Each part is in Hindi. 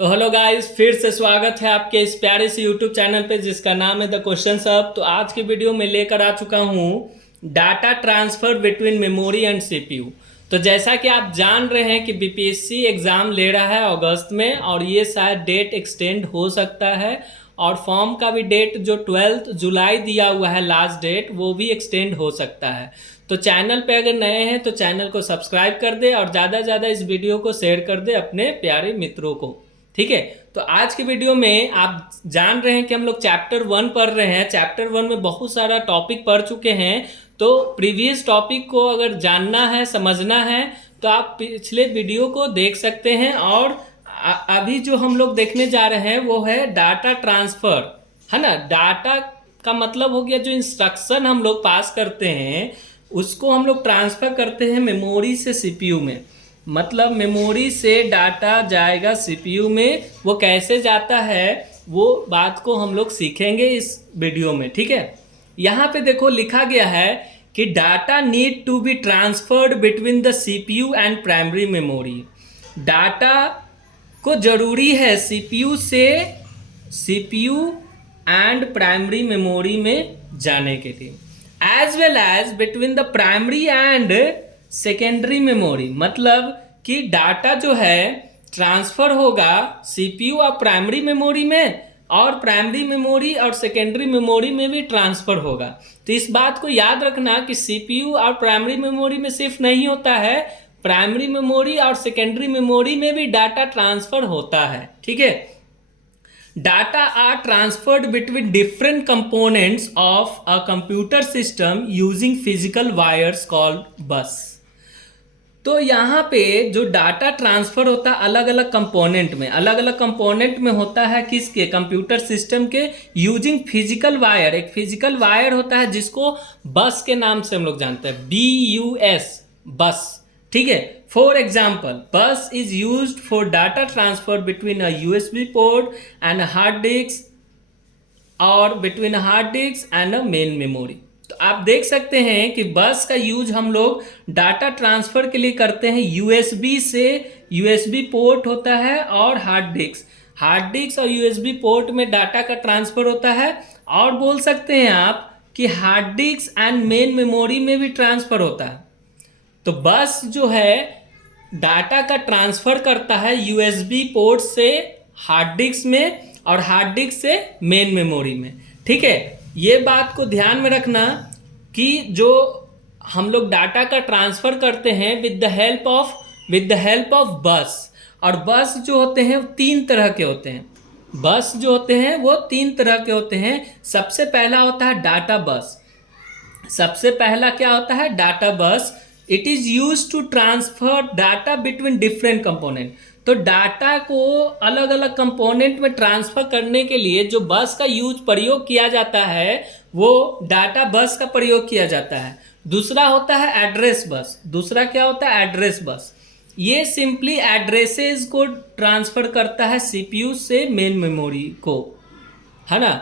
तो हेलो गाइस, फिर से स्वागत है आपके इस प्यारे से यूट्यूब चैनल पे जिसका नाम है द क्वेश्चन हब। तो आज की वीडियो में लेकर आ चुका हूँ data transfer between memory and CPU. तो जैसा कि आप जान रहे हैं कि बीपीएससी एग्ज़ाम ले रहा है अगस्त में, और ये शायद डेट एक्सटेंड हो सकता है, और फॉर्म का भी डेट जो 12 जुलाई दिया हुआ है लास्ट डेट, वो भी एक्सटेंड हो सकता है। तो चैनल पे अगर नए हैं तो चैनल को सब्सक्राइब कर दे और ज़्यादा से ज़्यादा इस वीडियो को शेयर कर दे अपने प्यारे मित्रों को। ठीक है, तो आज की वीडियो में आप जान रहे हैं कि हम लोग चैप्टर 1 पढ़ रहे हैं। चैप्टर 1 में बहुत सारा टॉपिक पढ़ चुके हैं। तो प्रीवियस टॉपिक को अगर जानना है, समझना है, तो आप पिछले वीडियो को देख सकते हैं। और अभी जो हम लोग देखने जा रहे हैं वो है डाटा ट्रांसफ़र, है ना। डाटा का मतलब हो गया जो इंस्ट्रक्शन हम लोग पास करते हैं उसको हम लोग ट्रांसफ़र करते हैं मेमोरी से सीपीयू में। मतलब मेमोरी से डाटा जाएगा सीपीयू में, वो कैसे जाता है वो बात को हम लोग सीखेंगे इस वीडियो में। ठीक है, यहाँ पे देखो लिखा गया है कि data need to be transferred between the CPU and primary memory. Data को जरूरी है सीपीयू से सीपीयू एंड प्राइमरी मेमोरी में जाने के लिए, as well as between the primary and secondary memory. मतलब कि डाटा जो है ट्रांसफ़र होगा सीपीयू और प्राइमरी मेमोरी में, और प्राइमरी मेमोरी और सेकेंडरी मेमोरी में भी ट्रांसफ़र होगा। तो इस बात को याद रखना कि सीपीयू और प्राइमरी मेमोरी में सिर्फ नहीं होता है, प्राइमरी मेमोरी और सेकेंडरी मेमोरी में भी डाटा ट्रांसफ़र होता है। ठीक है, data are transferred between different components of a computer system using physical wires called bus. तो यहाँ पे जो डाटा ट्रांसफ़र होता है अलग अलग कंपोनेंट में, अलग अलग कंपोनेंट में होता है किसके, कंप्यूटर सिस्टम के, यूजिंग फिजिकल वायर। एक फिजिकल वायर होता है जिसको बस के नाम से हम लोग जानते हैं, BUS, बस। ठीक है, for example bus is used for data transfer between a USB port and hard disk, और between hard disk and a main memory. तो आप देख सकते हैं कि बस का यूज हम लोग डाटा ट्रांसफ़र के लिए करते हैं। USB से USB पोर्ट होता है और हार्ड डिस्क और USB पोर्ट में डाटा का ट्रांसफ़र होता है। और बोल सकते हैं आप कि hard disk and main memory में भी ट्रांसफ़र होता है। तो बस जो है डाटा का ट्रांसफ़र करता है USB पोर्ट से हार्ड डिस्क में और हार्ड डिस्क से मेन मेमोरी में। ठीक है, ये बात को ध्यान में रखना कि जो हम लोग डाटा का ट्रांसफ़र करते हैं विद द हेल्प ऑफ बस। और बस जो होते हैं वो 3 तरह के होते हैं। बस जो होते हैं वो 3 तरह के होते हैं। सबसे पहला होता है डाटा बस। सबसे पहला क्या होता है, data bus. It is use to transfer data between different component. तो डाटा को अलग अलग कंपोनेंट में ट्रांसफ़र करने के लिए जो बस का प्रयोग किया जाता है वो डाटा बस का प्रयोग किया जाता है। दूसरा होता है एड्रेस बस। दूसरा क्या होता है, एड्रेस बस। ये सिंपली एड्रेसेस को ट्रांसफ़र करता है सीपीयू से मेन मेमोरी को, है ना।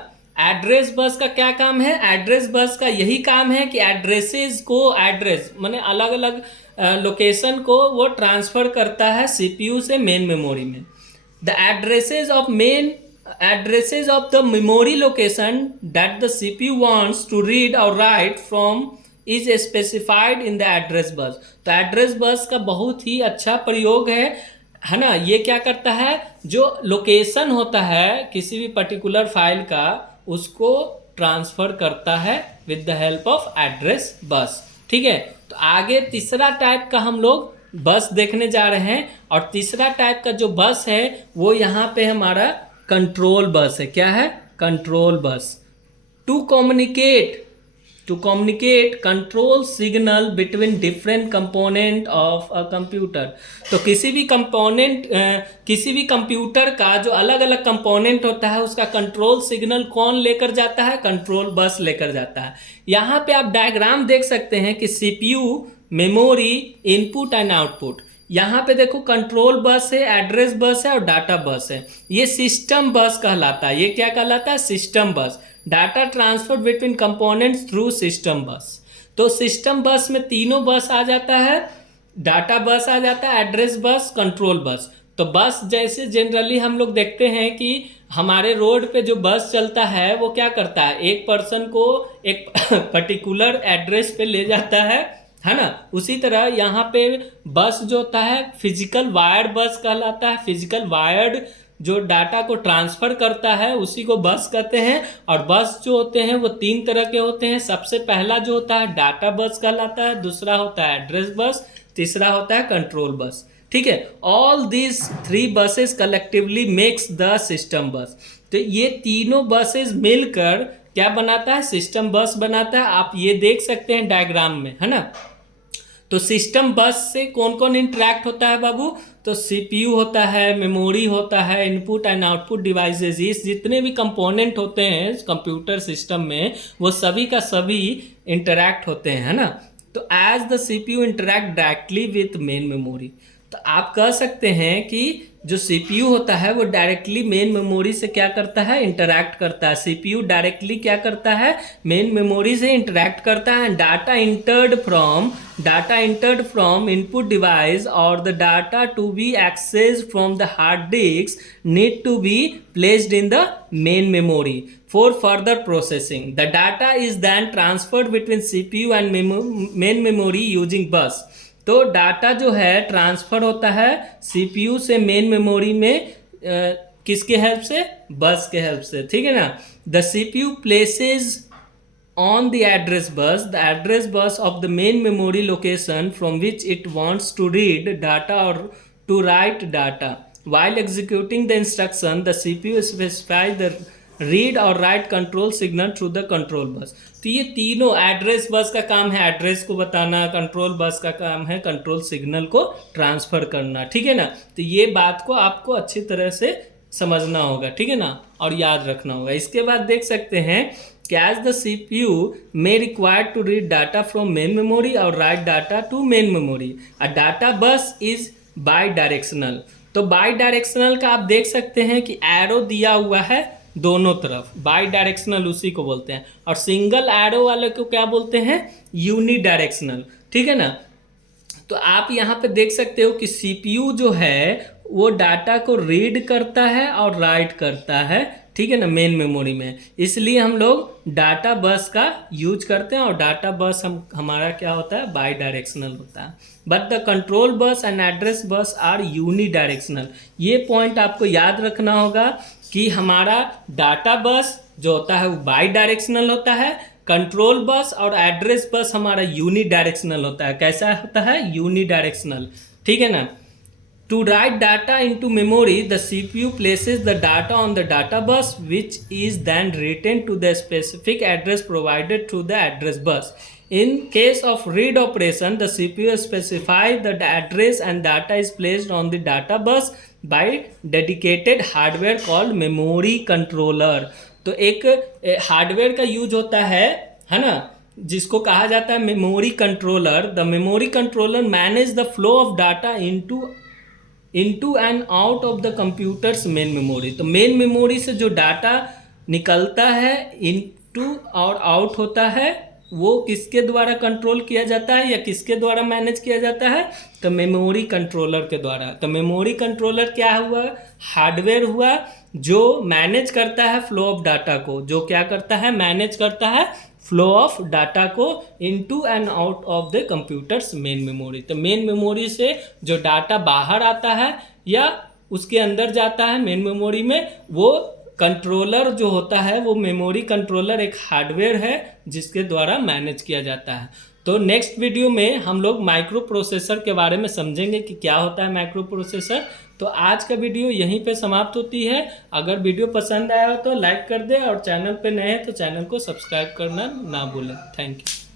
एड्रेस बस का क्या काम है, एड्रेस बस का यही काम है कि एड्रेसेस को, एड्रेस माने अलग अलग लोकेशन को वो ट्रांसफ़र करता है सीपीयू से मेन मेमोरी में। The addresses of the memory location that the CPU wants to read और write from is specified in the address bus. तो एड्रेस बस का बहुत ही अच्छा प्रयोग है ना। ये क्या करता है, जो लोकेशन होता है किसी भी पर्टिकुलर फाइल का उसको ट्रांसफ़र करता है with the help of address bus. ठीक है, तो आगे तीसरा टाइप का हम लोग बस देखने जा रहे हैं। और तीसरा टाइप का जो बस है वो यहाँ पे हमारा कंट्रोल बस है। क्या है, control bus. To communicate control signal between different component of a computer. तो किसी भी कंप्यूटर का जो अलग अलग कंपोनेंट होता है उसका कंट्रोल सिग्नल कौन लेकर जाता है, कंट्रोल बस लेकर जाता है। यहाँ पे आप डायग्राम देख सकते हैं कि CPU, memory, input and output. यहाँ पे देखो कंट्रोल बस है, एड्रेस बस है और डाटा बस है। ये सिस्टम बस कहलाता है। ये क्या कहलाता है, सिस्टम बस। Data transfer between components through system बस। तो सिस्टम बस में तीनों बस आ जाता है, डाटा बस आ जाता है, एड्रेस बस, कंट्रोल बस। तो बस जैसे जनरली हम लोग देखते हैं कि हमारे रोड पे जो बस चलता है वो क्या करता है, एक पर्सन को एक पर्टिकुलर एड्रेस पे ले जाता है ना। उसी तरह यहाँ पे बस जो होता है फिजिकल वायर्ड बस कहलाता है। फिजिकल वायर्ड जो डाटा को ट्रांसफर करता है उसी को बस कहते हैं। और बस जो होते हैं वो 3 तरह के होते हैं। सबसे पहला जो होता है डाटा बस कहलाता है, दूसरा होता है एड्रेस बस, तीसरा होता है कंट्रोल बस। ठीक है, all these 3 buses collectively makes the system बस। तो ये तीनों बसेस मिलकर क्या बनाता है, सिस्टम बस बनाता है। आप ये देख सकते हैं डायग्राम में, है ना। तो सिस्टम बस से कौन कौन इंटरेक्ट होता है बाबू, तो सीपीयू होता है, मेमोरी होता है, इनपुट एंड आउटपुट डिवाइसेस, इस जितने भी कंपोनेंट होते हैं कंप्यूटर सिस्टम में वो सभी का सभी इंटरेक्ट होते हैं, है ना। तो as the CPU interact directly with main memory, तो आप कह सकते हैं कि जो सीपीयू होता है वो डायरेक्टली मेन मेमोरी से क्या करता है, इंटरैक्ट करता है। सीपीयू डायरेक्टली क्या करता है, मेन मेमोरी से इंटरैक्ट करता है। Data entered from input device और the data to be accessed from the hard disk need to be placed in the main memory for further processing. The data is then transferred between CPU and main memory using bus. तो डाटा जो है ट्रांसफ़र होता है सीपीयू से मेन मेमोरी में किसके हेल्प से, बस के हेल्प से, ठीक है ना। The CPU places on the address bus of the main memory location from which it wants to read data or to write data. While executing the instruction, the CPU specifies the read और write control signal through the control bus. तो ये तीनों, एड्रेस बस का काम है एड्रेस को बताना, कंट्रोल बस का काम है कंट्रोल सिग्नल को ट्रांसफ़र करना, ठीक है ना। तो ये बात को आपको अच्छी तरह से समझना होगा, ठीक है ना, और याद रखना होगा। इसके बाद देख सकते हैं कि as the CPU may required to read data from main memory और write data to main memory, a data bus is bidirectional. तो बाई डायरेक्शनल का आप देख सकते हैं कि एरो दिया हुआ है दोनों तरफ, बाई डायरेक्शनल उसी को बोलते हैं। और सिंगल एरो वाले को क्या बोलते हैं, यूनि डायरेक्शनल, ठीक है ना। तो आप यहाँ पे देख सकते हो कि सीपीयू जो है वो डाटा को रीड करता है और राइट करता है, ठीक है ना, मेन मेमोरी में। इसलिए हम लोग डाटा बस का यूज करते हैं और डाटा बस हमारा क्या होता है, बाई डायरेक्शनल होता है। But the control bus and address bus are unidirectional. ये पॉइंट आपको याद रखना होगा कि हमारा डाटा बस जो होता है वो बाई डायरेक्शनल होता है, कंट्रोल बस और एड्रेस बस हमारा यूनि डायरेक्शनल होता है। कैसा होता है, यूनि डायरेक्शनल, ठीक है ना। To write data into memory the CPU places the data on the data bus which is then written to the specific address provided through the address bus. In case of read operation, the CPU specifies the address and data is placed on the data bus by dedicated hardware called memory controller. तो एक हार्डवेयर का यूज होता है ना, जिसको कहा जाता है memory controller. The memory controller manage the flow of data into and out of the computers main memory. तो मेन मेमोरी से जो डाटा निकलता है इनटू और आउट होता है वो किसके द्वारा कंट्रोल किया जाता है या किसके द्वारा मैनेज किया जाता है, तो मेमोरी कंट्रोलर के द्वारा। तो मेमोरी कंट्रोलर क्या हुआ, हार्डवेयर हुआ जो मैनेज करता है फ्लो ऑफ डाटा को, जो क्या करता है, मैनेज करता है फ्लो ऑफ डाटा को into and out of the computers main memory. तो मेन मेमोरी से जो डाटा बाहर आता है या उसके अंदर जाता है मेन मेमोरी में, वो कंट्रोलर जो होता है वो मेमोरी कंट्रोलर एक हार्डवेयर है जिसके द्वारा मैनेज किया जाता है। तो नेक्स्ट वीडियो में हम लोग माइक्रो प्रोसेसर के बारे में समझेंगे कि क्या होता है माइक्रो प्रोसेसर। तो आज का वीडियो यहीं पे समाप्त होती है। अगर वीडियो पसंद आया हो तो लाइक कर दे और चैनल पे नए हैं तो चैनल को सब्सक्राइब करना ना भूलें। Thank you.